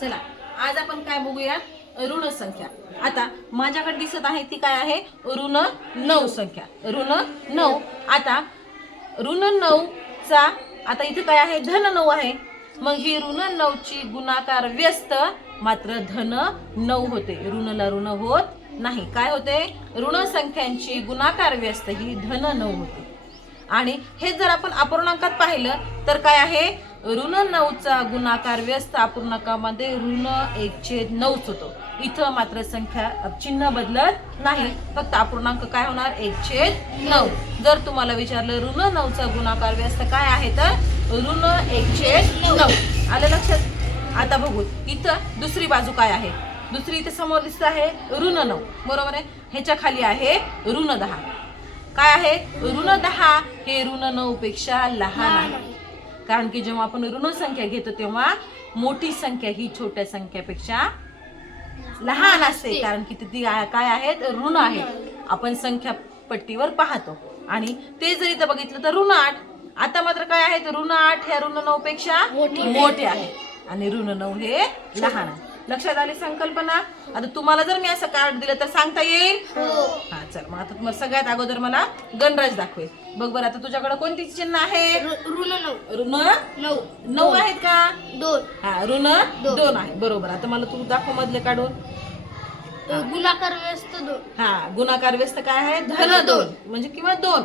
चला आज आपण काय बघूया, ऋण संख्या. आता माझ्याकडे दिसत आहे ती काय आहे, ऋण 9 संख्या. ऋण 9. आता ऋण 9 चा आता इथे काय आहे, धन 9 आहे. मग ही ऋण 9 ची गुणाकार व्यस्त मात्र धन 9 होते. ऋणला ऋण होत नाही. काय होते, ऋण संख्यांची गुणाकार व्यस्त ही धन 9 होते. आणि हे जर आपण अपूर्णांकात पाहिलं तर काय आहे, ऋण 9 चा गुणाकार व्यस्त अपूर्णांकामध्ये ऋण 1/9 होतो. इथं मात्र संख्या चिन्ह बदलत नाही, फक्त अपूर्णांक काय होणार 1/9. जर तुम्हाला विचारलं ऋण 9 चा गुणाकार व्यस्त काय आहे तर ऋण 1/9. आलं लक्षात. आता बघू इथं दुसरी बाजू काय आहे. दुसरी इथे समोर दिसत आहे ऋण 9, बरोबर आहे. ह्याच्या खाली आहे ऋण 10. काय आहे, ऋण 10 हे ऋण 9 पेक्षा लहान आहे. कारण की जेव्हा आपण ऋण संख्या घेतो तेव्हा मोठी संख्या ही छोट्या संख्यापेक्षा लहान असते. कारण की ती काय आहेत, ऋण आहे. आपण संख्या पट्टीवर पाहतो आणि ते जर इथं बघितलं तर ऋण 8. आता मात्र काय आहेत, ऋण 8 हे ऋण 9 पेक्षा मोठे आहे आणि ऋण 9 हे लहान आहे. लक्षात आली संकल्पना. आता तुम्हाला जर मी असं कार्ड दिलं तर सांगता येईल. हा चल मग आता तुम्हाला सगळ्यात अगोदर मला गणराज दाखवेल. बघ बरं आता तुझ्याकडे कोणती चिन्ह आहे, ऋण 9. ऋण 9 आहेत का, 2. हा ऋण 2 आहे. बरोबर. आता मला तू दाखव मधले काढून. गुणाकार व्यस्त 2. हा गुणाकार व्यस्त काय आहे, धन 2 म्हणजे किंवा 2.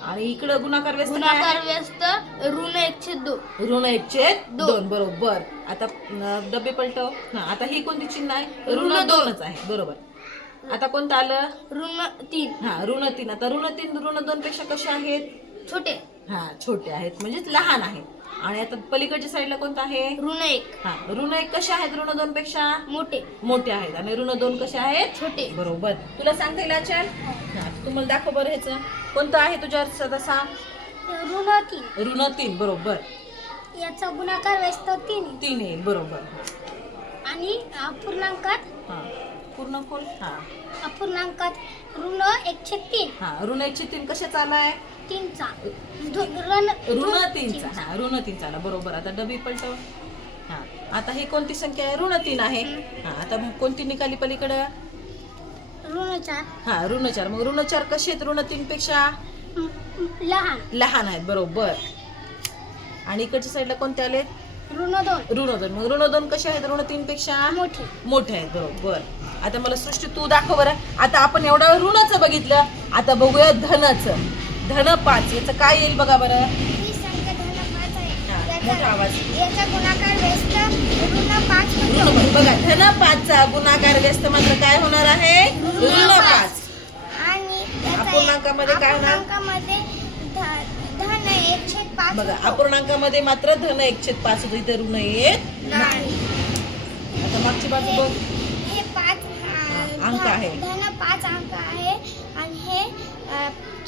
आणि इकडं गुणाकार व्यस्त काय आहे? गुणाकार व्यस्त ऋण 1/2. ऋण 1/2. बरोबर. आता डबे पलटव. हा आता ही कोणती चिन्ह आहे, ऋण 2च आहे. बरोबर. आता कोणतं आलं, ऋण 3. हा ऋण 3. आता ऋण 3 ऋण 2 पेक्षा कसे आहेत, छोटे. हा छोटे आहेत म्हणजेच लहान आहेत. आणि आता पलीकडच्या साईडला कोणतं आहे, ऋण 1. हा ऋण 1 कसे आहेत, ऋण 2 पेक्षा मोठे. मोठे आहेत. आणि ऋण 2 कसे आहेत, छोटे. बरोबर. तुला सांगता येईल आचार. हा तुम्हाला दाखव बरं ह्याचं कोणतं आहे तुझ्या तसा, ऋण 3. ऋण 3. बरोबर. याचा गुणाकार व्यस्त 3. 3 येईल. बरोबर. आणि अपूर्णांकात हा पूर्ण खोल. हा अपूर्णांकात ऋण 1/3. हा ऋण 1/3 कशाचा आलाय, 3चा. ऋण 3चा. हा ऋण 3चा आला. बरोबर. आता डबी पलटव. हा आता ही कोणती संख्या आहे, ऋण 3 आहे. हा आता मग कोणती निघाली पलीकडं, ऋण 4. हा ऋण 4. मग ऋण 4 कसे आहेत, ऋण 3 पेक्षा लहान आहेत. बरोबर. आणि इकडच्या साईडला कोणते आले, ऋण 2. ऋण 2. मग ऋण 2 कसे आहेत, ऋण 3 पेक्षा मोठे आहेत. बरोबर. आता मला सृष्टी तू दाखव बरं. आता आपण एवढं ऋणाचं बघितलं, आता बघूया धनाचं. धन 5 याचं काय येईल बघा बरं. ही संख्या धन 5 आहे. मोठा आवाज. याचा गुणाकार व्यस्त ऋण 5. ऋण बघा धन 5 चा गुणाकार व्यस्त मात्र काय होणार आहे, ऋण 5. आणि अपूर्णांकामध्ये काय होणार, अपूर्णांकामध्ये धन 1/5 बघा अपूर्णांकामध्ये मात्र धन 1/5 होतो. इथे ऋण येत नाही. आता मागची बाजू बघ. हे 5 अंक आहे. धन 5 अंक आहे आणि हे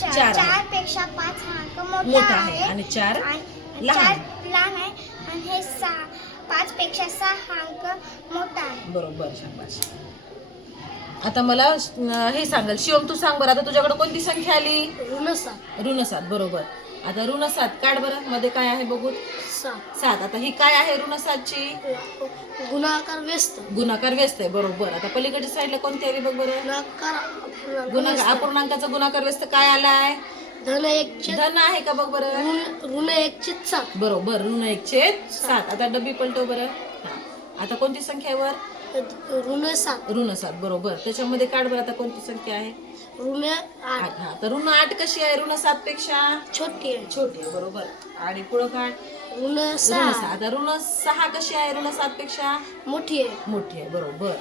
4 पेक्षा 5 हा अंक मोठा आहे आणि 4 लहान आहे आणि हे 5 पेक्षा 6 हा अंक मोठा आहे. बरोबर. शाबास. आता मला हे सांगाल शिवम तू सांग बरं. आता तुझ्याकडे कोणती संख्या आली, ऋण 7. ऋण 7. बरोबर. आता ऋण 7 काढ बरं. मध्ये काय आहे बघू, 7. आता ही काय आहे, ऋण 7 ची गुणाकार व्यस्त. गुणाकार व्यस्त आहे. बरोबर. आता पलीकडच्या साईडला कोणती आली बघ बरं. गुणाकार अपूर्णांकाचा गुणाकार व्यस्त काय आलाय, धन 1. धन आहे का बघ बरं. ऋण 1/7. बरोबर. ऋण 1/7. आता डबी पलटव बरं. हा आता कोणती संख्या आहे वर, ऋण 7. ऋण 7. बरोबर. त्याच्यामध्ये काढ बरं. आता कोणती संख्या आहे, ऋण 8. 8. हा तर ऋण 8 कशी आहे, ऋण 7 पेक्षा छोटी आहे. छोटी आहे. बरोबर. आणि पुढं काढ ऋण 6. आता ऋण 6 कशी आहे, ऋण 7 पेक्षा मोठी आहे. मोठी आहे. बरोबर.